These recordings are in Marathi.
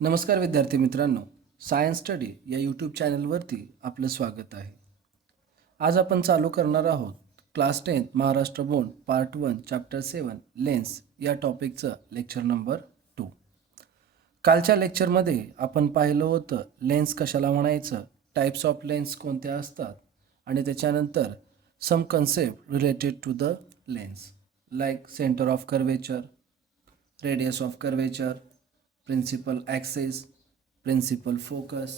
नमस्कार विद्यार्थी मित्रांनो, सायन्स स्टडी या यूट्यूब चॅनलवरती आपलं स्वागत आहे. आज आपण चालू करणार आहोत class 10 Maharashtra board part 1 chapter 7 lens या टॉपिकचं लेक्चर नंबर 2. कालच्या लेक्चरमध्ये आपण पाहिलं होतं लेन्स कशाला म्हणायचं, टाईप्स ऑफ लेन्स कोणत्या असतात आणि त्याच्यानंतर some concept related to the lens like centre of curvature, radius of curvature, principal axis, principal focus,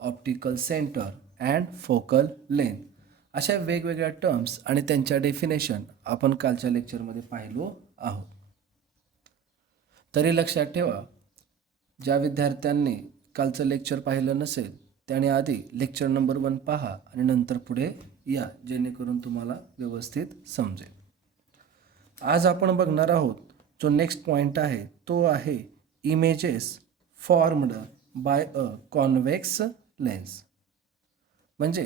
optical center and focal length अशा वेगवेगळ्या टर्म्स आणि त्यांच्या डेफिनेशन आपण कालच्या लेक्चरमध्ये पाहिलो आहोत. तरी लक्षात ठेवा, ज्या विद्यार्थ्यांनी कालचं लेक्चर पाहिलं नसेल त्याने आधी लेक्चर नंबर 1 पहा आणि नंतर पुढे या, जेणेकरून तुम्हाला व्यवस्थित समजेल. आज आपण बघणार आहोत जो नेक्स्ट पॉईंट आहे तो आहे images formed by a convex lens. म्हणजे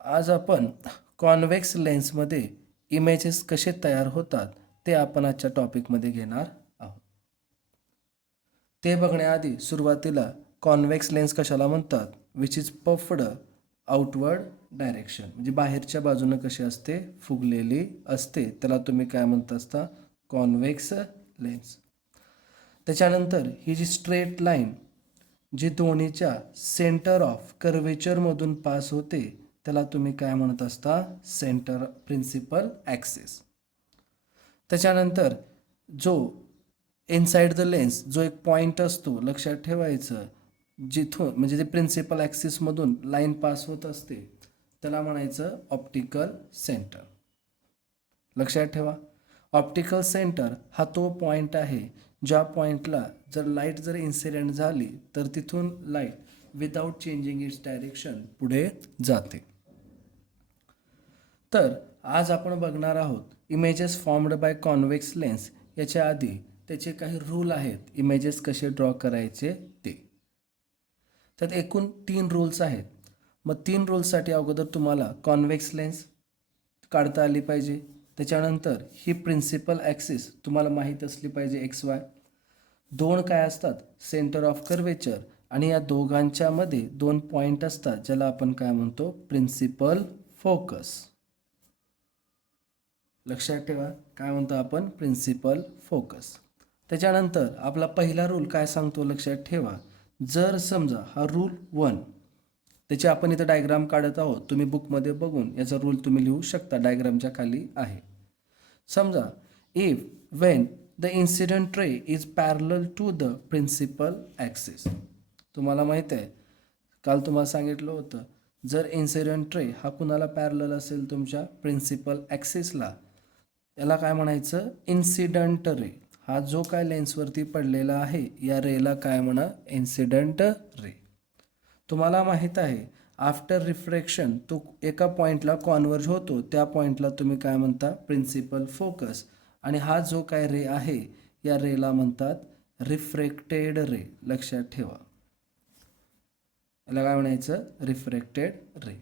आज आपण कॉन्व्हेक्स लेन्समध्ये इमेजेस कसे तयार होतात ते आपण आजच्या टॉपिकमध्ये घेणार आहोत. ते बघण्याआधी सुरुवातीला कॉन्व्हेक्स लेन्स कशाला म्हणतात, which is puffed outward direction, म्हणजे बाहेरच्या बाजूनं कशी असते, फुगलेली असते, त्याला तुम्ही काय म्हणत असता, कॉन्व्हेक्स लेन्स. त्याच्यानंतर ही जी स्ट्रेट लाईन जी दोन्हीच्या सेंटर ऑफ कर्वेचरमधून पास होते त्याला तुम्ही काय म्हणत असता, सेंटर प्रिन्सिपल ॲक्सिस. त्याच्यानंतर जो इनसाइड द लेन्स जो एक पॉईंट असतो, लक्षात ठेवायचं, जिथून म्हणजे ते प्रिन्सिपल ॲक्सिसमधून लाईन पास होत असते त्याला म्हणायचं ऑप्टिकल सेंटर. लक्षात ठेवा, ऑप्टिकल सेंटर हा तो पॉईंट आहे ज्या पॉईंटला जर लाईट जर इन्सिडेंट झाली तर तिथून light without changing its direction पुढे जाते. तर आज आपण बघणार आहोत images formed by convex lens. याच्या आधी त्याचे काही रूल आहेत इमेजेस कसे ड्रॉ करायचे ते. त्यात एकूण 3 रूल्स आहेत. मग 3 रूल्ससाठी अगोदर तुम्हाला कॉन्व्हेक्स लेन्स काढता आली पाहिजे. त्याच्यानंतर ही प्रिन्सिपल ॲक्सिस तुम्हाला माहीत असली पाहिजे, XY. 2 काय असतात, सेंटर ऑफ कर्वेचर, आणि या दोघांच्या मध्ये 2 पॉईंट असतात ज्याला आपण काय म्हणतो, प्रिन्सिपल फोकस. लक्षात ठेवा, काय म्हणतो आपण, प्रिन्सिपल फोकस. त्याच्यानंतर आपला पहिला रूल काय सांगतो, लक्षात ठेवा, जर समजा हा रूल 1, त्याची आपण इथं डायग्राम काढत आहोत, तुम्ही बुकमध्ये बघून याचा रूल तुम्ही लिहू शकता, डायग्रामच्या खाली आहे. समजा if when the incident ray is parallel to the principal axis. तुम्हाला माहीत आहे, काल तुम्हाला सांगितलं होतं, जर इन्सिडेंट रे हा कुणाला पॅरलल असेल, तुमच्या प्रिन्सिपल ॲक्सिसला, याला काय म्हणायचं, इन्सिडंट रे. हा जो काय लेन्सवरती पडलेला आहे या रेला काय म्हणा, इन्सिडंट रे. तुम्हाला माहीत आहे आफ्टर रिफ्रॅक्शन तो एका पॉईंटला कॉन्वर्ज होतो, त्या पॉईंटला तुम्ही काय म्हणता, प्रिन्सिपल फोकस. आणि हा जो काय रे आहे या रेला म्हणतात रिफ्रॅक्टेड रे. लक्षात ठेवा, याला काय म्हणायचं, रिफ्रॅक्टेड रे.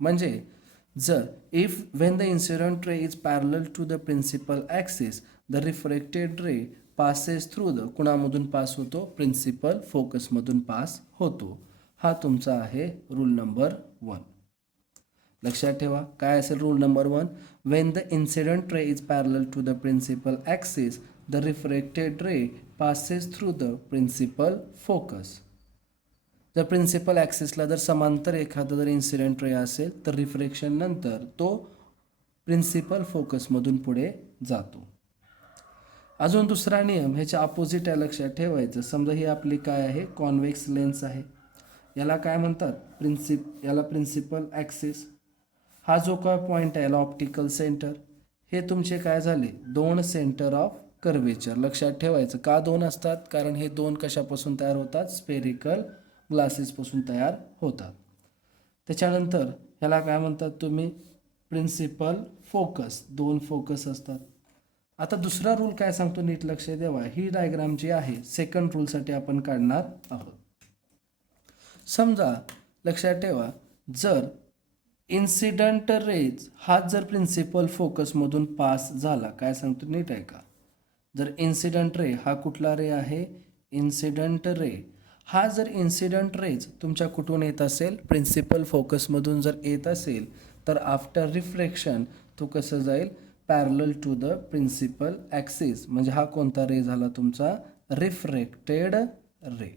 म्हणजे जर if when the incident ray is parallel to the principal axis the refracted ray passes through the, कुणामधून पास होतो, प्रिन्सिपल फोकसमधून पास होतो. हा तुमचा आहे रूल नंबर 1. लक्षात ठेवा, काय असेल rule number 1, when the incident ray is parallel to the principal axis the refracted ray passes through the principal focus. जर प्रिन्सिपल ॲक्सिसला जर समांतर एखादा जर इन्सिडेंट रे असेल तर रिफ्रॅक्शन नंतर तो प्रिन्सिपल फोकसमधून पुढे जातो. अजून दुसरा नियम ह्याच्या अपोजिट आहे, लक्षात ठेवायचं. समजा ही आपली काय आहे, कॉन्व्हेक्स लेन्स आहे, याला काय म्हणतात, याला प्रिन्सिपल ॲक्सिस. हा जो काय पॉईंट आहे याला ऑप्टिकल सेंटर. हे तुमचे काय झाले, 2 सेंटर ऑफ कर्वेचर. लक्षात ठेवायचं, का 2 असतात, कारण हे 2 कशापासून तयार होतात, स्पेरिकल ग्लासेसपासून तयार होतात. त्याच्यानंतर ह्याला काय म्हणतात तुम्ही, प्रिन्सिपल फोकस. 2 फोकस असतात. आता दुसरा रूल काय सांगतो, नीट लक्ष द्यावा. ही डायग्राम जी आहे सेकंड रूलसाठी आपण काढणार आहोत. समजा लक्षात ठेवा, जर इन्सिडंट रेज हा जर प्रिन्सिपल फोकसमधून पास झाला, काय सांगतो नीट आहे का, जर इन्सिडंट रे हा कुठला रे आहे, इन्सिडंट रे, हा जर इन्सिडंट रेज तुमच्या कुठून येत असेल, प्रिन्सिपल फोकसमधून जर येत असेल, तर आफ्टर रिफ्लेक्शन तो कसं जाईल, parallel to the principal axis. म्हणजे हा कोणता रे झाला तुमचा, रिफ्रॅक्टेड रे.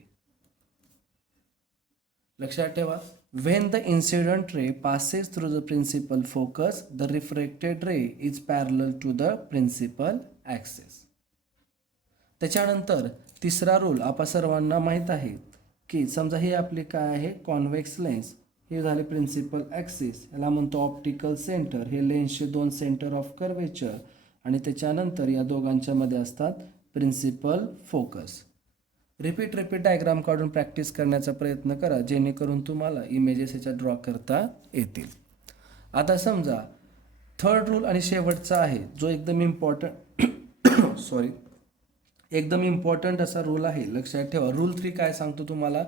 लक्षात ठेवा, when the incident ray passes through the principal focus, the refracted ray is parallel to the principal axis. त्याच्यानंतर तिसरा रूल आपण सर्वांना माहीत आहे की समजा ही आपली काय आहे, कॉन्व्हेक्स लेन्स, हे झाले प्रिन्सिपल ॲक्सिस, याला म्हणतो ऑप्टिकल सेंटर, हे लेन्सचे दोन सेंटर ऑफ कर्वेचर, आणि त्याच्यानंतर या दोघांच्या मध्ये असतात प्रिन्सिपल फोकस. रिपीट डायग्राम काढून प्रॅक्टिस करण्याचा प्रयत्न करा, जेणेकरून तुम्हाला इमेजेस ह्याच्यात ड्रॉ करता येतील. आता समजा थर्ड रूल आणि शेवटचा आहे, जो एकदम इम्पॉर्टंट असा रूल आहे. लक्षात ठेवा, रूल 3 काय सांगतो तुम्हाला,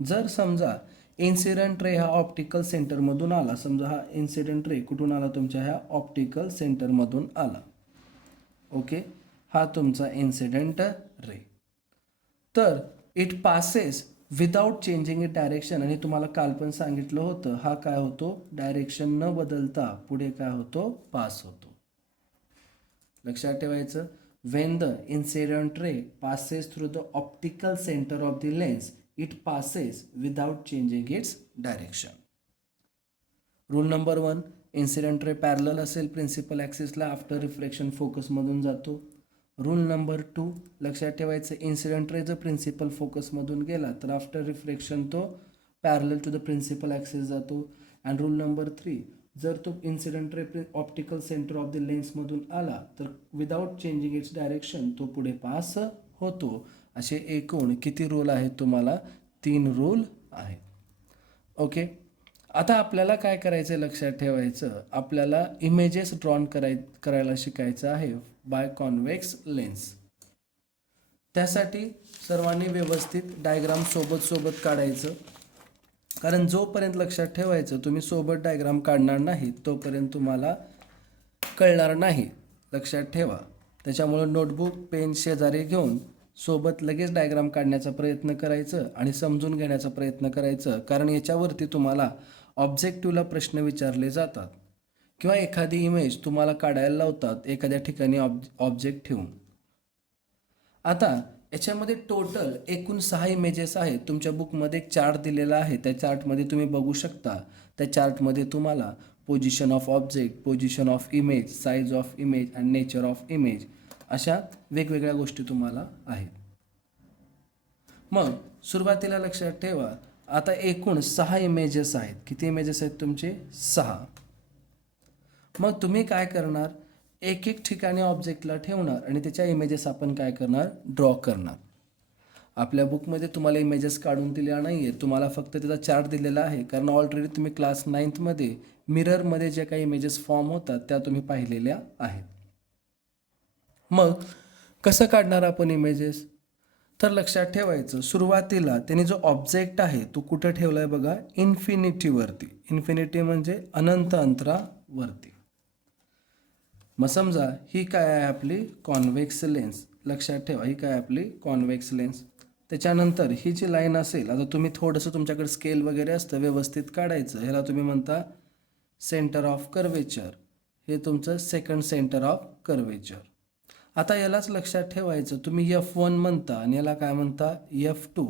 जर समजा इन्सिडेंट रे हा ऑप्टिकल सेंटरमधून आला, समजा हा इन्सिडेंट रे कुठून आला, तुमच्या ह्या ऑप्टिकल सेंटरमधून आला. ओके, हा तुमचा इन्सिडेंट रे, तर it passes without changing it direction, आणि तुम्हाला काल पण सांगितलं होतं, हा काय होतो, डायरेक्शन न बदलता पुढे काय होतो, पास होतो. लक्षात ठेवायचं, when the incident ray passes through the optical center of the lens, it passes without changing its direction. Rule number 1, incident ray parallel असेल प्रिन्सिपल ॲक्सिसला, आफ्टर रिफ्लेक्शन फोकसमधून जातो. रूल नंबर 2, लक्षात ठेवायचं, इन्सिडेंट रे जर प्रिन्सिपल फोकसमधून गेला तर आफ्टर रिफ्लेक्शन तो parallel to the principal axis जातो. अँड रूल नंबर 3, जर तो incident ray optical centre of the लेन्समधून आला तर विदाउट चेंजिंग इट्स डायरेक्शन तो पुढे पास होतो. असे एकूण किती रूल आहेत, तुम्हाला 3 रूल आहेत. ओके, आता आपल्याला काय करायचं आहे, लक्षात ठेवायचं, आपल्याला इमेजेस ड्रॉन करायला शिकायचं आहे बाय कॉन्व्हेक्स लेन्स. त्यासाठी सर्वांनी व्यवस्थित डायग्राम सोबत काढायचं, कारण जोपर्यंत लक्षात ठेवायचं तुम्ही सोबत डायग्राम काढणार नाही तोपर्यंत तुम्हाला कळणार नाही. लक्षात ठेवा, त्याच्यामुळं नोटबुक पेन शेजारी घेऊन सोबत लगेच डायग्राम काढण्याचा प्रयत्न करायचं आणि समजून घेण्याचा प्रयत्न करायचं, कारण याच्यावरती तुम्हाला ऑब्जेक्टिव्हला प्रश्न विचारले जातात किंवा एखादी इमेज तुम्हाला काढायला लावतात एखाद्या ठिकाणी ऑब्जेक्ट ठेवून. आता याच्यामध्ये टोटल एकूण 6 इमेजेस आहेत. तुमच्या बुकमध्ये एक चार्ट दिलेला आहे, त्या चार्टमध्ये तुम्ही बघू शकता. त्या चार्टमध्ये तुम्हाला position of object, position of image, size of image and nature of image अशा वेगवेगळ्या गोष्टी तुम्हाला आहेत. मग सुरुवातीला लक्षात ठेवा, आता एकूण 6 इमेजेस आहेत. किती इमेजेस आहेत तुमचे, 6. मग तुम्ही काय करणार, एक ठिकाणी ऑब्जेक्टला ठेवणार आणि त्याच्या इमेजेस आपण काय करणार, ड्रॉ करणार. आपल्या बुकमध्ये तुम्हाला इमेजेस काढून दिल्या नाही आहे, तुम्हाला फक्त त्याचा चार्ट दिलेला आहे, कारण ऑलरेडी तुम्ही क्लास 9मध्ये मिररमध्ये जे काही इमेजेस फॉर्म होतात त्या तुम्ही पाहिलेल्या आहेत. मग कसं काढणार आपण इमेजेस, तर लक्षात ठेवायचं, सुरुवातीला त्याने जो ऑब्जेक्ट आहे तो कुठं ठेवला आहे बघा, इन्फिनिटीवरती. इन्फिनिटी म्हणजे अनंत अंतरावरती. मग समजा ही काय आहे आपली कॉन्व्हेक्स लेन्स. लक्षात ठेवा, ही काय आपली कॉन्व्हेक्स लेन्स. त्याच्यानंतर ही जी लाईन असेल, आता तुम्ही थोडंसं तुमच्याकडे स्केल वगैरे असतं व्यवस्थित काढायचं, ह्याला तुम्ही म्हणता सेंटर ऑफ कर्वेचर, हे तुमचं सेकंड सेंटर ऑफ कर्वेचर. आता यालाच लक्षात ठेवायचं, तुम्ही F1 म्हणता आणि याला काय म्हणता F2.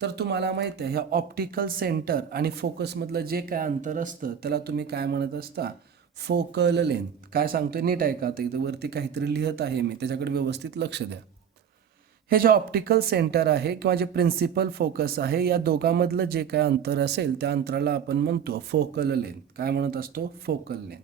तर तुम्हाला माहिती आहे ह्या ऑप्टिकल सेंटर आणि फोकसमधलं जे काय अंतर असतं त्याला तुम्ही काय म्हणत असता, फोकल लेंथ. काय सांगतोय नीट ऐका, आता इथं वरती काहीतरी लिहित आहे मी, त्याच्याकडे व्यवस्थित लक्ष द्या. हे जे ऑप्टिकल सेंटर आहे किंवा जे प्रिन्सिपल फोकस आहे, या दोघांमधलं जे काय अंतर असेल त्या अंतराला आपण म्हणतो फोकल लेंथ. काय म्हणत असतो, फोकल लेंथ.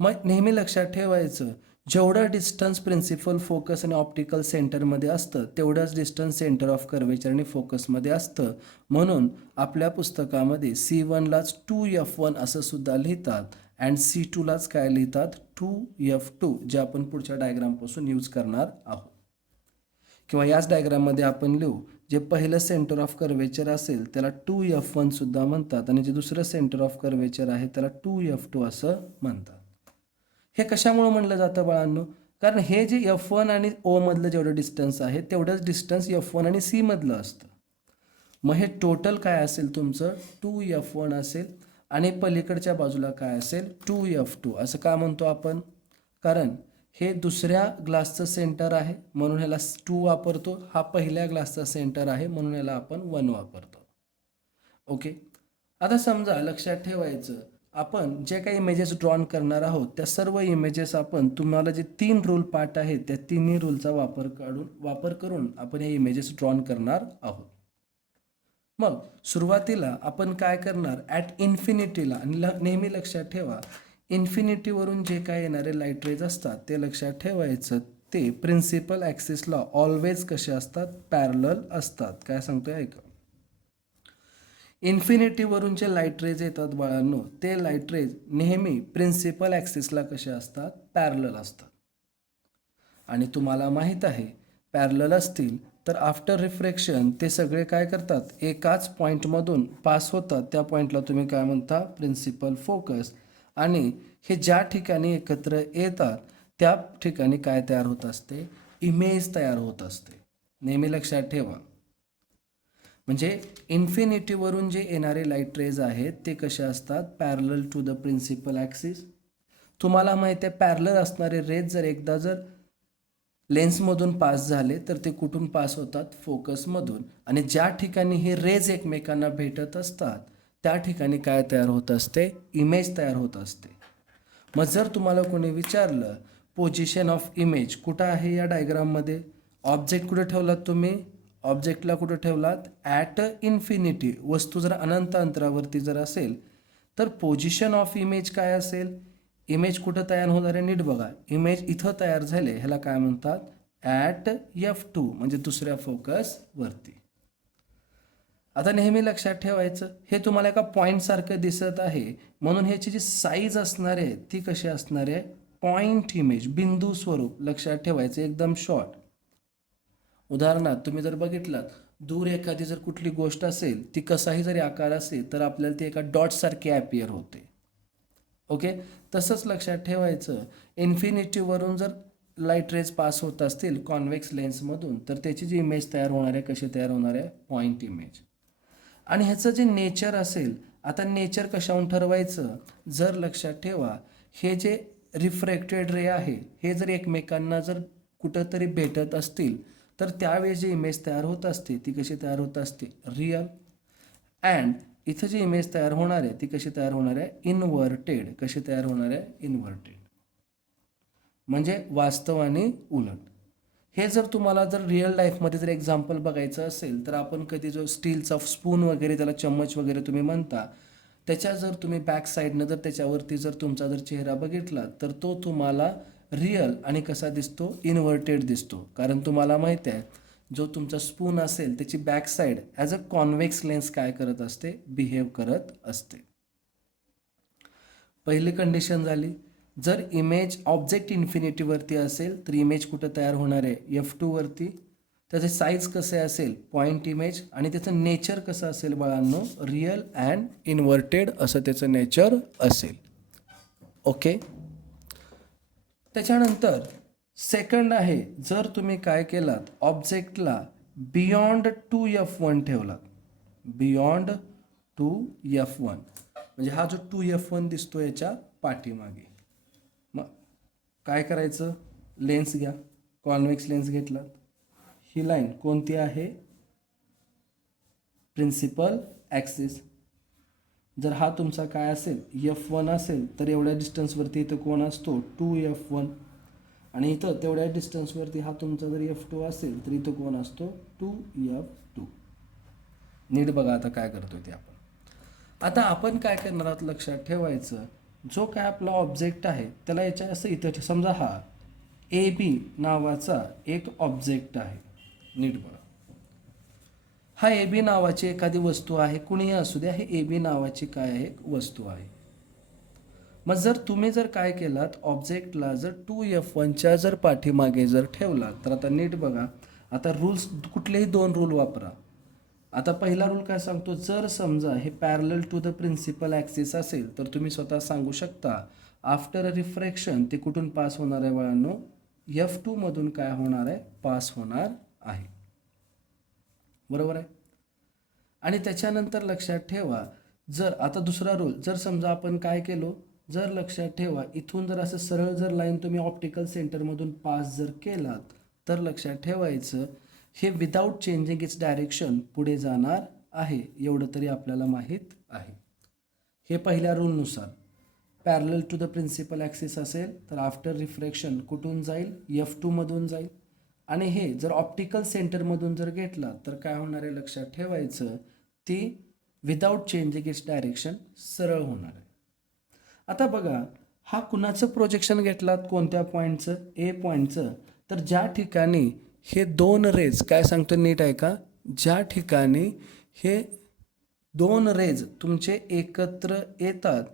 मग नेहमी लक्षात ठेवायचं, जेवढं डिस्टन्स प्रिन्सिपल फोकस आणि ऑप्टिकल सेंटरमध्ये असतं तेवढंच डिस्टन्स सेंटर ऑफ कर्वेचर आणि फोकसमध्ये असतं. म्हणून आपल्या पुस्तकामध्ये C1लाच 2F1 असं सुद्धा लिहितात अँड C2लाच काय लिहितात, 2F2, जे आपण पुढच्या डायग्रामपासून यूज करणार आहोत. किंवा याच डायग्राममध्ये आपण लिहू, जे पहिलं सेंटर ऑफ कर्वेचर असेल त्याला 2F1 सुद्धा म्हणतात आणि जे दुसरं सेंटर ऑफ कर्वेचर आहे त्याला 2F2 असं म्हणतात. हे कशामुळे म्हणलं जातं बाळांनो, कारण हे जे F1 आणि O मधलं जेवढं डिस्टन्स आहे तेवढंच डिस्टन्स F1 आणि C मधलं असतं. मग हे टोटल काय असेल तुमचं 2F1 असेल आणि पलीकडच्या बाजूला काय असेल 2F2. असं का म्हणतो आपण? कारण हे दुसऱ्या ग्लासचं सेंटर आहे म्हणून ह्याला 2 वापरतो. हा पहिल्या ग्लासचा सेंटर आहे म्हणून ह्याला आपण 1 वापरतो. ओके. आता समजा लक्षात ठेवायचं, आपण जे काही इमेजेस ड्रॉन करणार आहोत त्या सर्व इमेजेस आपण तुम्हाला जे 3 रूल पार्ट आहेत त्या तिन्ही रूलचा वापर करून आपण हे इमेजेस ड्रॉन करणार आहोत. मग सुरुवातीला आपण काय करणार, ॲट इन्फिनिटीला, आणि नेहमी लक्षात ठेवा इन्फिनिटीवरून जे काय येणारे लाईट रेज असतात ते लक्षात ठेवायचं, ते प्रिन्सिपल ॲक्सिसला ऑलवेज कसे असतात, पॅरलल असतात. काय सांगतोय ऐका. इन्फिनिटीवरून जे लाईट रेज येतात बाळांनो, ते लाईट रेज नेहमी प्रिन्सिपल ॲक्सिसला कसे असतात, पॅरलल असतात. आणि तुम्हाला माहीत आहे पॅरलल असतील तर आफ्टर रिफ्रॅक्शन ते सगळे काय करतात, एकाच पॉईंटमधून पास होतात. त्या पॉईंटला तुम्ही काय म्हणता, प्रिन्सिपल फोकस. आणि हे ज्या ठिकाणी एकत्र येतात त्या ठिकाणी काय तयार होत असते, इमेज तयार होत असते. नेहमी लक्षात ठेवा. म्हणजे इन्फिनिटीवरून जे येणारे लाईट रेज आहेत ते कसे असतात, parallel to the principal axis. तुम्हाला माहिती आहे पॅरलल असणारे रेज एकदा जर लेन्समधून पास झाले तर ते कुठून पास होतात, फोकसमधून. आणि ज्या ठिकाणी हे रेज एकमेकांना भेटत असतात त्या ठिकाणी काय तयार होत असते, इमेज तयार होत असते. मग जर तुम्हाला कोणी विचारलं पोझिशन ऑफ इमेज कुठं आहे या डायग्राममध्ये, ऑब्जेक्ट कुठे ठेवलात तुम्ही, ऑब्जेक्टला कुठं ठेवलात, ॲट इन्फिनिटी. वस्तू जर अनंत अंतरावरती जर असेल तर पोझिशन ऑफ इमेज काय असेल, इमेज कुठं तयार होणार आहे नीट बघा, इमेज इथं तयार झाले ह्याला काय म्हणतात, ॲट F2 म्हणजे दुसऱ्या फोकसवरती. आता नेहमी लक्षात ठेवायचं हे तुम्हाला एका पॉईंटसारखं दिसत आहे म्हणून ह्याची जी साईज असणार आहे ती कशी असणार आहे, पॉईंट इमेज, बिंदू स्वरूप. लक्षात ठेवायचं एकदम शॉर्ट. उदाहरणार्थ तुम्ही जर बघितलात दूर एखादी जर कुठली गोष्ट असेल ती कसाही जरी आकार असेल तर आपल्याला ती एका डॉटसारखी ॲपियर होते. ओके. तसंच लक्षात ठेवायचं इन्फिनिटीवरून जर लाईट रेज पास होत असतील कॉन्व्हेक्स लेन्समधून तर त्याची जी इमेज तयार होणार आहे कशी तयार होणार आहे, पॉईंट इमेज. आणि ह्याचं जे नेचर असेल, आता नेचर कशाहून ठरवायचं, जर लक्षात ठेवा हे जे रिफ्रॅक्टेड रे आहे हे जर एकमेकांना जर कुठंतरी भेटत असतील तर त्यावेळेस जी इमेज तयार होत असते ती कशी तयार होत असते, रिअल. अँड इथं जी इमेज तयार होणार आहे ती कशी तयार होणार आहे, इन्व्हर्टेड. कशी तयार होणार आहे, इन्व्हर्टेड. म्हणजे वास्तव आणि उलट. हे जर तुम्हाला जर रिअल लाईफमध्ये जर एक्झाम्पल बघायचं असेल तर आपण कधी जो स्टीलचा स्पून वगैरे त्याला चम्मच वगैरे तुम्ही म्हणता त्याच्या जर तुम्ही बॅक साईडनं जर त्याच्यावरती जर तुमचा जर चेहरा बघितला तर तो तुम्हाला रिअल आणि कसा दिसतो, इन्व्हर्टेड दिसतो. कारण तुम्हाला माहिती आहे जो तुमचा स्पून असेल त्याची back side as a convex lens काय करत असते, बिहेव करत असते. पहिली कंडिशन झाली. जर इमेज ऑब्जेक्ट इन्फिनिटीवरती असेल तर इमेज कुठं तयार होणार आहे, F2 वरती. त्याचे साईज कसे असेल, पॉईंट इमेज. आणि त्याचं नेचर कसं असेल बाळांनो, रिअल अँड इन्व्हर्टेड असं त्याचं नेचर असेल. ओके. त्याच्यानंतर सेकंड आहे, जर तुम्ही काय केलात ऑब्जेक्टला बियॉन्ड 2F1 ठेवलात, बियॉन्ड 2F1 म्हणजे हा जो 2F1 दिसतो याच्या पाठीमागे. मग काय करायचं, लेन्स घ्या, कॉन्व्हेक्स लेन्स घेतला. ही लाईन कोणती आहे, प्रिन्सिपल ॲक्सिस. जर हा तुमचा काय असेल F1 असेल तर एवढ्या डिस्टन्सवरती इथं कोण असतो, 2F1. आणि इथं तेवढ्या डिस्टन्सवरती हा तुमचा जर F2 असेल तर इथं कोण असतो, 2F2. नीट बघा आता काय करतोय ते आपण. आता आपण काय करणार आहोत लक्षात ठेवायचं, जो काय आपला ऑब्जेक्ट आहे त्याला याच्या असं इथं समजा हा AB नावाचा एक ऑब्जेक्ट आहे. नीट बघा, हा AB नावाची एखादी वस्तू आहे, कुणीही असू द्या, हे AB नावाची काय आहे, वस्तू आहे. मग जर तुम्ही जर काय केलात ऑब्जेक्टला जर 2F1च्या जर पाठीमागे जर ठेवलात तर आता नीट बघा. आता रूल्स कुठलेही 2 रूल वापरा. आता पहिला रूल काय सांगतो, जर समजा हे parallel to the principal axis असेल तर तुम्ही स्वतः सांगू शकता आफ्टर रिफ्रॅक्शन ते कुठून पास होणार आहे बाळांनो, F2 मधून काय होणार आहे, पास होणार आहे. बरोबर आहे. आणि त्याच्यानंतर लक्षात ठेवा, जर आता दुसरा रूल, जर समजा आपण काय केलो, जर लक्षात ठेवा इथून जर असं सरळ जर लाईन तुम्ही ऑप्टिकल सेंटरमधून पास जर केलात तर लक्षात ठेवायचं हे विदाऊट चेंजिंग इट्स डायरेक्शन पुढे जाणार आहे, एवढं तरी आपल्याला माहीत आहे. हे पहिल्या रूलनुसार parallel to the principal axis असेल तर आफ्टर रिफ्रॅक्शन कुठून जाईल, F2 मधून जाईल. आणि हे जर ऑप्टिकल सेंटरमधून जर घेतला तर काय होणार आहे लक्षात ठेवायचं, ती विदाऊट चेंजिंग इट्स डायरेक्शन सरळ होणार आहे. आता बघा, हा कुणाचं प्रोजेक्शन घेतलात, कोणत्या पॉईंटचं, ए पॉईंटचं. तर ज्या ठिकाणी हे दोन रेज, काय सांगतो नीट आहे का, ज्या ठिकाणी हे दोन रेज तुमचे एकत्र येतात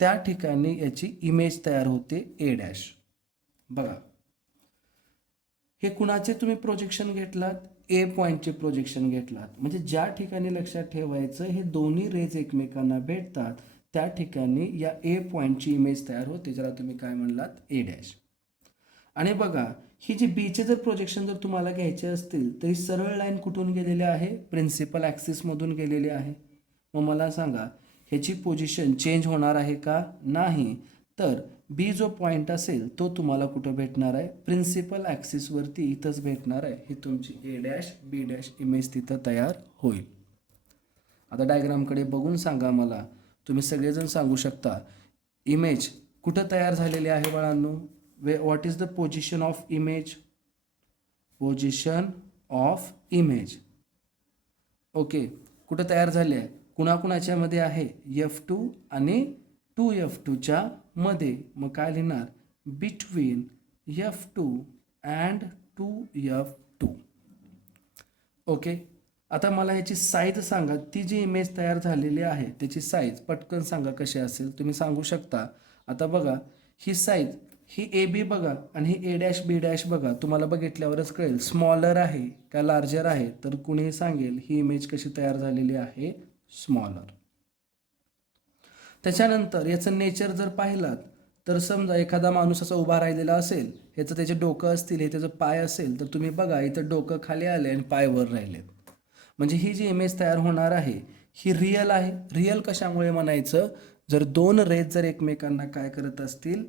त्या ठिकाणी याची इमेज तयार होते ए डॅश. बघा, हे कुणाचे तुम्ही प्रोजेक्शन घेतलात, ए पॉईंटचे प्रोजेक्शन घेतलात. म्हणजे ज्या ठिकाणी लक्षात ठेवायचं हे दोन्ही रेज एकमेकांना भेटतात त्या ठिकाणी या ए पॉईंटची इमेज तयार होते, ज्याला तुम्ही काय म्हणलात, ए डॅश. आणि बघा, ही जी बीचे जर प्रोजेक्शन जर तुम्हाला घ्यायचे असतील तर ही सरळ लाईन कुठून गेलेली आहे, प्रिन्सिपल ॲक्सिसमधून गेलेली आहे. मग मला सांगा ह्याची पोझिशन चेंज होणार आहे का, नाही. तर बी जो पॉईंट असेल तो तुम्हाला कुठं भेटणार आहे, प्रिन्सिपल ॲक्सिसवरती इथंच भेटणार आहे. ही तुमची A dash B dash image तिथं तयार होईल. आता डायग्रामकडे बघून सांगा मला, तुम्ही सगळेजण सांगू शकता इमेज कुठं तयार झालेली आहे बाळांनो. What is the position of image, position of image. Okay, कुठं तयार झाले आहे, कुणाकुणाच्यामध्ये आहे, F2 आणि 2F2च्या मध्ये. मग काय लिहिणार, between F2 and 2F2. Okay, आता मला ह्याची साईज सांगा, ती जी इमेज तयार झालेली आहे त्याची साईज पटकन सांगा कशी असेल, तुम्ही सांगू शकता. आता बघा, ही साईज, ही ए बी बघा आणि ही ए डॅश बी डॅश बघा, तुम्हाला बघितल्यावरच कळेल स्मॉलर आहे का लार्जर आहे. तर कुणीही सांगेल ही इमेज कशी तयार झालेली आहे, स्मॉलर. त्याच्यानंतर याचं नेचर जर पाहिलात तर समजा एखादा माणूस असा उभा राहिलेला असेल, ह्याचं त्याचे डोकं असतील, हे त्याचं पाय असेल, तर तुम्ही बघा इथं डोकं खाली आले आणि पाय वर राहिलेत. म्हणजे ही जी इमेज तयार होणार आहे ही रिअल आहे. रिअल कशामुळे म्हणायचं, जर दोन रेज जर एकमेकांना काय करत असतील,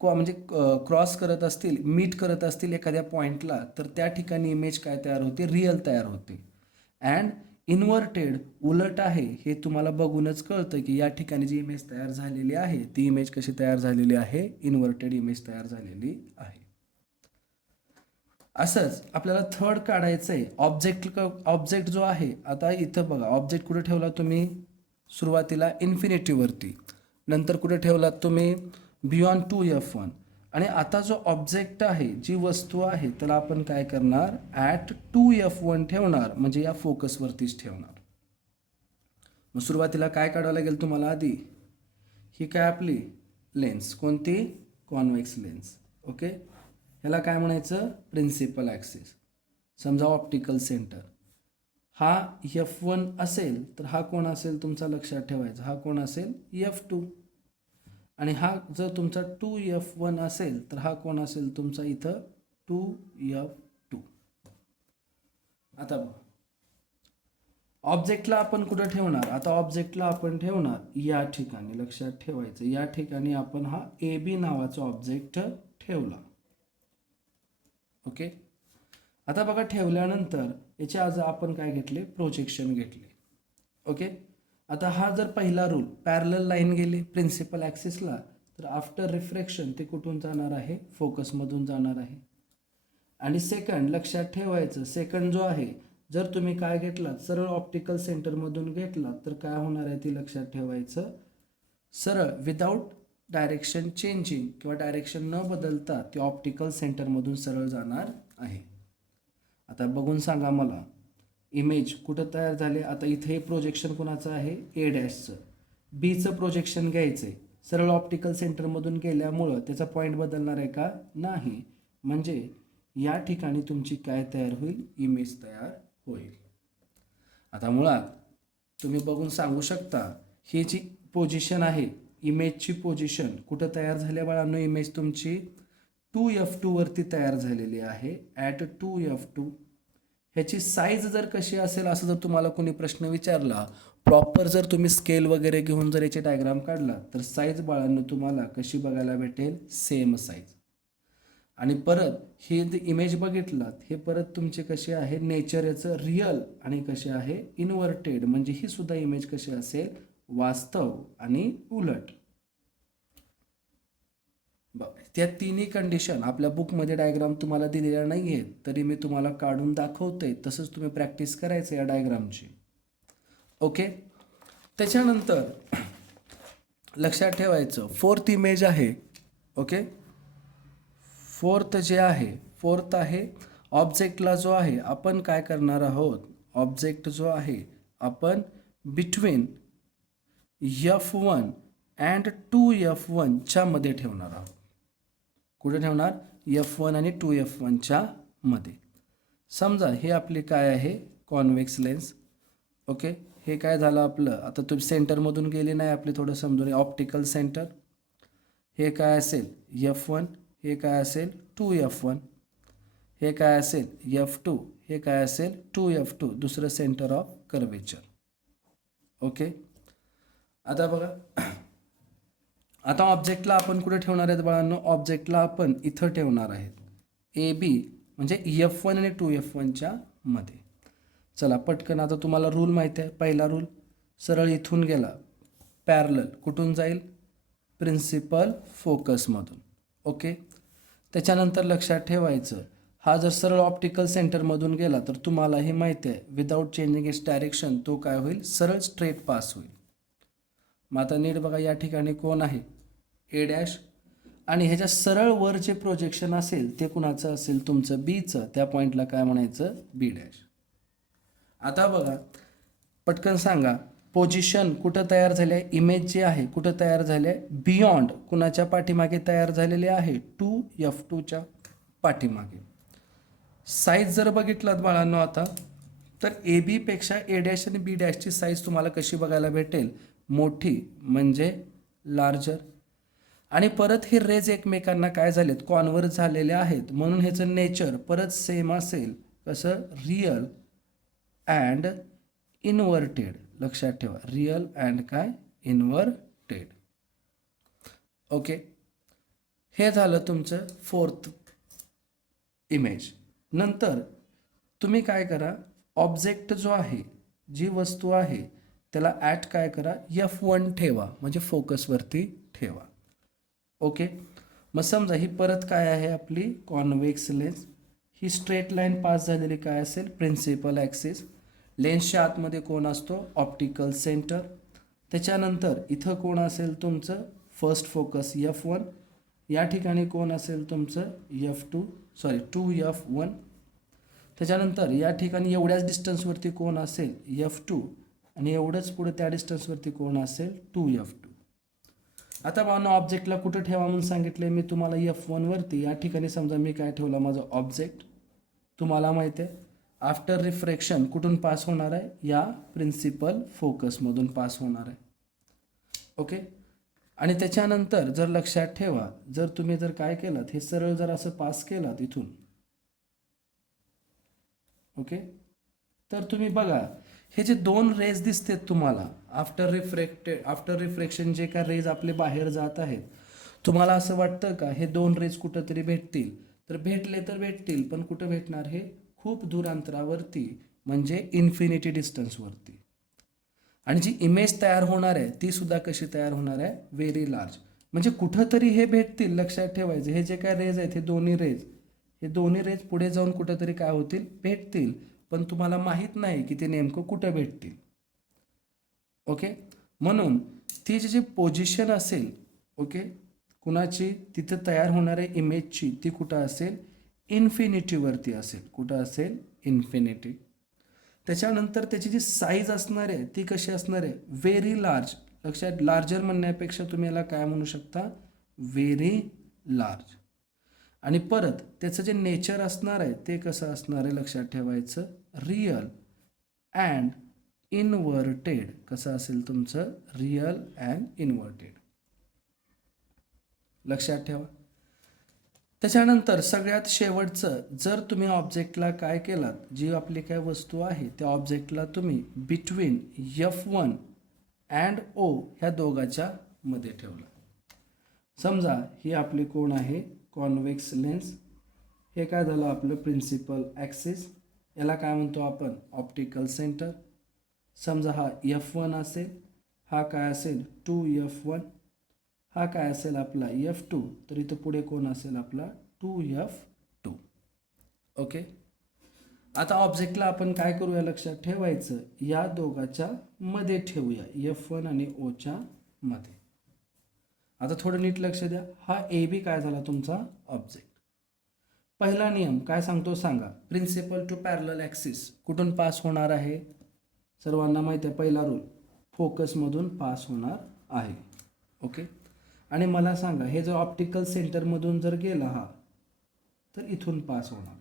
म्हणजे क्रॉस करत असतील, मीट करत असतील एखाद्या पॉईंटला, तर त्या ठिकाणी इमेज काय तयार होते, रिअल तयार होते. अँड इन्व्हर्टेड उलट आहे, हे तुम्हाला बघूनच कळतं की या ठिकाणी जी इमेज तयार झालेली आहे ती इमेज कशी तयार झालेली आहे, इन्व्हर्टेड इमेज तयार झालेली आहे. असंच आपल्याला थर्ड काढायचं आहे, ऑब्जेक्ट जो आहे. आता इथं बघा, ऑब्जेक्ट कुठे ठेवला तुम्ही, सुरुवातीला इन्फिनिटीवरती, नंतर कुठे ठेवलात तुम्ही, बियॉन्ड 2F1. आणि आता जो ऑब्जेक्ट आहे, जी वस्तू आहे, त्याला आपण काय करणार, ॲट 2F1 ठेवणार, म्हणजे या फोकसवरतीच ठेवणार. मग सुरुवातीला काय काढावं लागेल तुम्हाला, आधी ही काय आपली लेन्स, कोणती, कॉन्व्हेक्स लेन्स. ओके, ह्याला काय म्हणायचं, प्रिन्सिपल ॲक्सिस. समजा ऑप्टिकल सेंटर हा F1 असेल तर हा कोण असेल तुमचा, लक्षात ठेवायचा, हा कोण असेल, F2. आणि हा जर तुमचा 2F1 असेल तर हा कोण असेल तुमचा इथं 2F2. आता ऑब्जेक्टला आपण कुठं ठेवणार, आता ऑब्जेक्टला आपण ठेवणार या ठिकाणी, लक्षात ठेवायचं, या ठिकाणी आपण हा ए बी नावाचा ऑब्जेक्ट ठेवला. ओके, आता बघा, ठेवल्यानंतर याच्या आज आपण काय घेतले, प्रोजेक्शन घेतले. ओके, आता हा जर पहिला रूल, पॅरलल लाईन गेली प्रिन्सिपल ॲक्सिसला, तर आफ्टर रिफ्रॅक्शन ते कुठून जाणार आहे, फोकसमधून जाणार आहे. आणि सेकंड लक्षात ठेवायचं, सेकंड जो आहे, जर तुम्ही काय घेतलात, सरळ ऑप्टिकल सेंटरमधून घेतलात तर काय होणार आहे ते लक्षात ठेवायचं, सरळ विदाऊट डायरेक्शन चेंजिंग किंवा डायरेक्शन न बदलता ते ऑप्टिकल सेंटरमधून सरळ जाणार आहे. आता बघून सांगा मला, इमेज कुठं तयार झाले. आता इथे प्रोजेक्शन कोणाचं आहे, ए डॅशचं. बीचं प्रोजेक्शन घ्यायचं आहे, सरळ ऑप्टिकल सेंटरमधून गेल्यामुळं त्याचा पॉईंट बदलणार आहे का, नाही. म्हणजे या ठिकाणी तुमची काय तयार होईल, इमेज तयार होईल. आता मुळात तुम्ही बघून सांगू शकता, ही जी पोझिशन आहे, इमेजची पोझिशन कुठं तयार झाल्या बाळांनो, इमेज तुमची 2F2 वरती तयार झालेली आहे. ॲट 2F2 ह्याची साईज जर कशी असेल असं जर तुम्हाला कोणी प्रश्न विचारला, प्रॉपर जर तुम्ही स्केल वगैरे घेऊन जर याचे डायग्राम काढला तर साईज बाळांनो तुम्हाला कशी बघायला भेटेल, सेम साईज. आणि परत हे जे इमेज बघितलात हे परत तुमचे कसे आहे, नेचर याचं रिअल आणि कसे आहे, इन्व्हर्टेड. म्हणजे ही सुद्धा इमेज कशी असेल, वास्तव आणि उलट. त्या तिन्ही कंडिशन आपल्या बुकमध्ये डायग्राम तुम्हाला दिलेल्या नाही आहेत, तरी मी तुम्हाला काढून दाखवतोय. तसंच तुम्ही प्रॅक्टिस करायचं या डायग्रामची. ओके. त्याच्यानंतर लक्षात ठेवायचं फोर्थ इमेज आहे. ओके. फोर्थ आहे ऑब्जेक्टला जो आहे आपण काय करणार आहोत, ऑब्जेक्ट जो आहे आपण बिटवीन F1 अँड 2F1 च्या मध्ये ठेवणार आहोत. कुठे ठेवणार, F1 आणि 2F1 च्या मध्ये. समजा हे आपली काय आहे, कॉन्व्हेक्स लेन्स. ओके. हे काय झालं आपलं, आता तुम्ही सेंटरमधून गेली नाही आपली, थोडं समजून, ऑप्टिकल सेंटर. हे काय असेल F1, हे काय असेल 2F1, हे काय असेल F2, हे काय असेल 2F2, दुसरं सेंटर ऑफ कर्वेचर. ओके. आता बघा, आता ऑब्जेक्टला आपण कुठे ठेवणार आहेत बाळांनो, ऑब्जेक्टला आपण इथं ठेवणार आहेत, AB म्हणजे F1 आणि 2F1 च्या मध्ये. चला पटकन, आता तुम्हाला रूल माहिती आहे. पहिला रूल, सरळ इथून गेला पॅरलल, कुठून जाईल, प्रिन्सिपल फोकसमधून. ओके. त्याच्यानंतर लक्षात ठेवायचं, हा जर सरळ ऑप्टिकल सेंटरमधून गेला तर तुम्हालाही माहिती आहे विदाऊट चेंजिंग इट्स डायरेक्शन तो काय होईल, सरळ स्ट्रेट पास होईल. मग आता नीट बघा, या ठिकाणी कोण आहे, A' आणि ह्याच्या सरळ वर जे प्रोजेक्शन असेल ते कुणाचं असेल, तुमचं Bचं. त्या पॉईंटला काय म्हणायचं, B'. आता बघा पटकन सांगा, पोझिशन कुठं तयार झाली आहे, इमेज जी आहे कुठं तयार झाली आहे, बियॉन्ड कुणाच्या पाठीमागे तयार झालेली आहे, 2F2 च्या पाठीमागे. साईज जर बघितलात बाळांनो आता, तर AB पेक्षा A' आणि B' ची साईज तुम्हाला कशी बघायला भेटेल, मोठी म्हणजे लार्जर. आणि परत हे रेज एकमेकांना काय झालेत, कॉन्व्हर्ज झालेले आहेत. म्हणून ह्याचं नेचर परत सेम असेल, कसं, रिअल अँड इन्व्हर्टेड. लक्षात ठेवा, रिअल अँड काय, इन्व्हर्टेड. ओके. हे झालं तुमचं फोर्थ इमेज. नंतर तुम्ही काय करा, ऑब्जेक्ट जो आहे, जी वस्तू आहे त्याला ॲट काय करा, F1 ठेवा, म्हणजे फोकसवरती ठेवा. ओके. मग समजा ही परत काय आहे आपली कॉन्व्हेक्स लेन्स. ही स्ट्रेट लाईन पास झालेली काय असेल, प्रिन्सिपल ॲक्सिस. लेन्सच्या आतमध्ये कोण असतो, ऑप्टिकल सेंटर. त्याच्यानंतर इथं कोण असेल तुमचं फर्स्ट फोकस F1, या ठिकाणी कोण असेल तुमचं F2, 2F1. त्याच्यानंतर या ठिकाणी एवढ्याच डिस्टन्सवरती कोण असेल F2, आणि एवढंच पुढे त्या डिस्टन्सवरती कोण असेल 2F2. आता बाळांनो ऑब्जेक्टला कुठं ठेवा म्हणून सांगितले मी तुम्हाला, F1 वरती. या ठिकाणी समजा मी काय ठेवला, माझं ऑब्जेक्ट. तुम्हाला माहिती आहे आफ्टर रिफ्रॅक्शन कुठून पास होणार आहे, या प्रिन्सिपल फोकसमधून पास होणार आहे. ओके. आणि त्याच्यानंतर जर लक्षात ठेवा, जर तुम्ही जर काय केलं, हे सरळ जर असं पास केलं इथून, ओके, तर तुम्ही बघा हे जे दोन रेज दिसतात तुम्हाला आफ्टर रिफ्रॅक्शन जे काय रेज आपले बाहेर जात आहेत, तुम्हाला असं वाटतं का हे दोन रेज कुठंतरी भेटतील, तर भेटतील, पण कुठं भेटणार, हे खूप दूर अंतरावरती, म्हणजे इन्फिनिटी डिस्टन्सवरती. आणि जी इमेज तयार होणार आहे ती सुद्धा कशी तयार होणार आहे, व्हेरी लार्ज. म्हणजे कुठंतरी हे भेटतील. लक्षात ठेवायचं, हे जे काय रेज आहेत हे दोन्ही रेज पुढे जाऊन कुठंतरी काय होतील, भेटतील, पण तुम्हाला माहीत नाही की ते नेमकं कुठं भेटतील. ओके. म्हणून ती जी पोझिशन असेल, ओके, कुणाची तिथं तयार होणाऱ्या इमेजची, ती कुठं असेल, इन्फिनिटीवरती असेल. कुठं असेल, इन्फिनिटी. त्याच्यानंतर त्याची जी साईज असणार आहे ती कशी असणार आहे, व्हेरी लार्ज. लक्षात, लार्जर म्हणण्यापेक्षा तुम्ही याला काय म्हणू शकता, व्हेरी लार्ज. आणि परत त्याचं जे नेचर असणार आहे ते कसं असणार आहे, लक्षात ठेवायचं, रिअल अँड इन्व्हर्टेड. कसं असेल तुमचं, रिअल अँड इन्व्हर्टेड. लक्षात ठेवा. त्याच्यानंतर सगळ्यात शेवटचं, जर तुम्ही ऑब्जेक्टला काय केलात, जी आपली काय वस्तू आहे त्या ऑब्जेक्टला तुम्ही बिटवीन F1 अँड O ह्या दोघाच्या मध्ये ठेवला. समजा ही आपली कोण आहे, कॉन्व्हेक्स लेन्स. हे काय झालं आपलं प्रिन्सिपल ॲक्सिस. याला काय म्हणतो आपण, ऑप्टिकल सेंटर. समजा हा F1 असेल, हा काय असेल 2F1, हा काय असेल आपला F2, तर इथं पुढे कोण असेल आपला 2F2. ओके. आता ऑब्जेक्टला आपण काय करूया, लक्षात ठेवायचं, या दोघाच्या मध्ये ठेवूया, F1 आणि Oच्या मध्ये. आता थोडं नीट लक्ष द्या. हा AB काय झाला तुमचा ऑब्जेक्ट. पहिला नियम काय सांगतो सांगा, प्रिन्सिपल टू पॅरलल ॲक्सिस कुठून पास होणार आहे, सर्वांना माहिती आहे. पहिला रूल, फोकसमधून पास होणार आहे. ओके. आणि मला सांगा, हे जर ऑप्टिकल सेंटरमधून जर गेला हा, तर इथून पास होणार.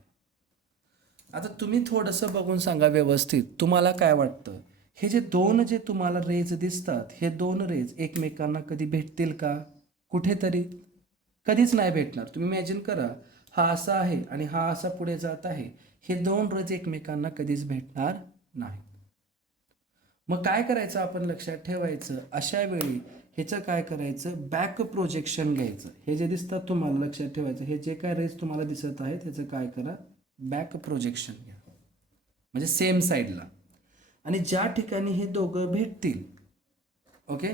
आता तुम्ही थोडंसं बघून सांगा व्यवस्थित, तुम्हाला काय वाटतं, हे जे दोन जे तुम्हाला रेज दिसतात, हे दोन रेज एकमेकांना कधी भेटतील का, कुठेतरी कधीच नाही भेटणार. तुम्ही इमॅजिन करा, हा असा आहे आणि हा असा पुढे जात आहे, हे दोन रेज एकमेकांना कधीच भेटणार नाही. मग काय करायचं आपण लक्षात ठेवायचं, अशा वेळी ह्याचं काय करायचं, बॅक प्रोजेक्शन घ्यायचं. हे जे दिसतात तुम्हाला लक्षात ठेवायचं, हे जे काय रेज तुम्हाला दिसत आहेत ह्याचं काय करा, बॅक प्रोजेक्शन घ्या, म्हणजे सेम साईडला. आणि ज्या ठिकाणी हे दोघं भेटतील, ओके,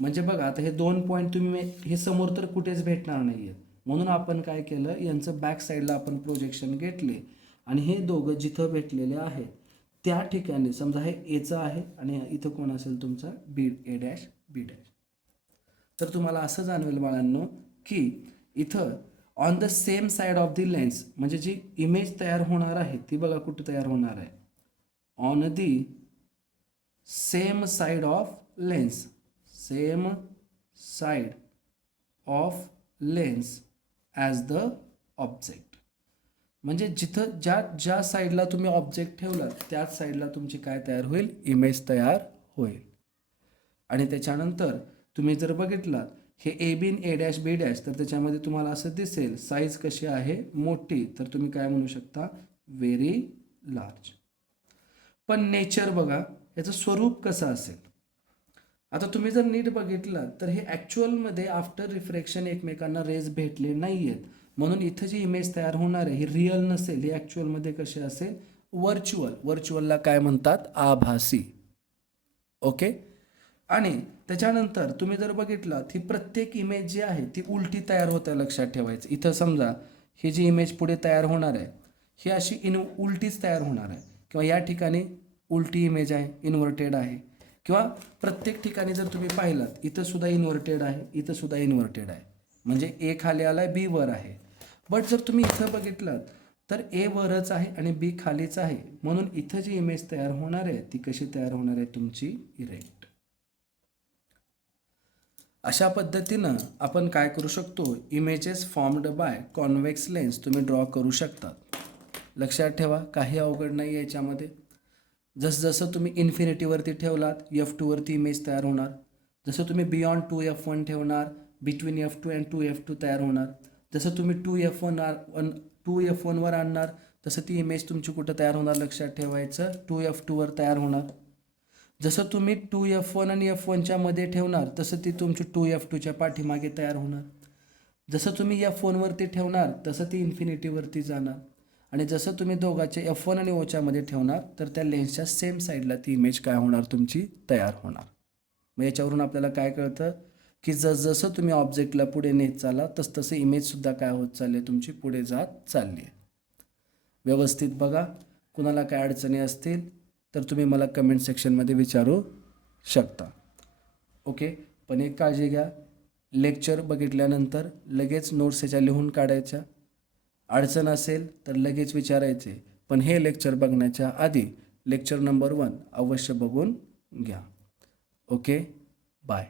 म्हणजे बघा आता हे 2 पॉईंट तुम्ही हे समोर तर कुठेच भेटणार नाही आहेत, म्हणून आपण काय केलं, यांचं बॅक साईडला आपण प्रोजेक्शन घेतले आणि हे दोघं जिथं भेटलेले आहेत त्या ठिकाणी, समजा हे एचं आहे आणि इथं कोण असेल तुमचा B', तर तुम्हाला असं जाणवेल बाळांनो की इथं on the same side of the lens, म्हणजे जी इमेज तयार होणार आहे ती बघा कुठं तयार होणार आहे, on the same side of lens, same side of lens as the object. म्हणजे जिथं ज्या साईडला तुम्ही ऑब्जेक्ट ठेवलात त्याच साईडला तुमची काय तयार होईल, इमेज तयार होईल. आणि त्याच्यानंतर तुम्ही जर बघितलात हे AB आणि A', तर त्याच्यामध्ये तुम्हाला असं दिसेल साईज कशी आहे, मोठी, तर तुम्ही काय म्हणू शकता, व्हेरी लार्ज. पण नेचर बघा, याचं स्वरूप कसं असेल. आता तुम्ही जर नीट बघितलं तर हे ॲक्च्युअलमध्ये आफ्टर रिफ्रॅक्शन एकमेकांना रेज भेटले नाही आहेत, म्हणून इथं जी इमेज तयार होणार आहे ही रिअल नसेल, ही ॲक्च्युअलमध्ये कशी असेल, व्हर्च्युअलला काय म्हणतात, आभासी. ओके. आणि त्याच्यानंतर तुम्ही जर बघितलं ही प्रत्येक इमेज जी आहे ती उलटी तयार होते, लक्षात ठेवायचं. इथं समजा ही जी इमेज पुढे तयार होणार आहे ही अशी उलटीच तयार होणार आहे, किंवा या ठिकाणी उलटी इमेज आहे, इन्व्हर्टेड आहे, किंवा प्रत्येक ठिकाणी जर तुम्ही पाहिलात इथं सुद्धा इन्व्हर्टेड आहे, इथं सुद्धा इन्व्हर्टेड आहे, म्हणजे A खाली आला आहे, B वर आहे. बट जर तुम्ही इथं बघितलात तर A वरच आहे आणि B खालीच आहे, म्हणून इथं जी इमेज तयार होणार आहे ती कशी तयार होणार आहे, तुमची इरेक्ट. अशा पद्धतीनं आपण काय करू शकतो, images formed by convex lens तुम्ही ड्रॉ करू शकतात. लक्षात ठेवा, काही अवघड नाही आहे याच्यामध्ये. जसं तुम्ही इन्फिनिटीवरती ठेवलात F2 वरती इमेज तयार होणार, जसं तुम्ही बियॉन्ड 2F1 ठेवणार बिटवीन F2 अँड 2F2 तयार होणार, जसं तुम्ही 2F1 वर आणणार तसं ती इमेज तुमची कुठं तयार होणार, लक्षात ठेवायचं, 2F2 वर तयार होणार. जसं तुम्ही 2F1 आणि F1च्या मध्ये ठेवणार तसं ती तुमची 2F2च्या पाठीमागे तयार होणार. जसं तुम्ही F1 वरती ठेवणार तसं ती इन्फिनिटीवरती जाणार. आणि जसं तुम्ही दोघांचे F1 आणि Oच्या मध्ये ठेवणार तर त्या लेन्सच्या सेम साईडला ती इमेज काय होणार, तुमची तयार होणार. मग याच्यावरून आपल्याला काय कळतं की जसं तुम्ही ऑब्जेक्टला पुढे नेत चाला तसं इमेजसुद्धा काय होत चालली, तुमची पुढे जात चालली आहे. व्यवस्थित बघा, कुणाला काय अडचणी असतील तर तुम्ही मला कमेंट सेक्शनमध्ये विचारू शकता. ओके. पण एक काळजी घ्या, लेक्चर बघितल्यानंतर लगेच नोट्स ह्याच्या लिहून काढायच्या, अडचण असेल तर लगेच विचारायचे, पण हे लेक्चर बघण्याच्या आधी लेक्चर नंबर 1 अवश्य बघून घ्या. Okay, bye.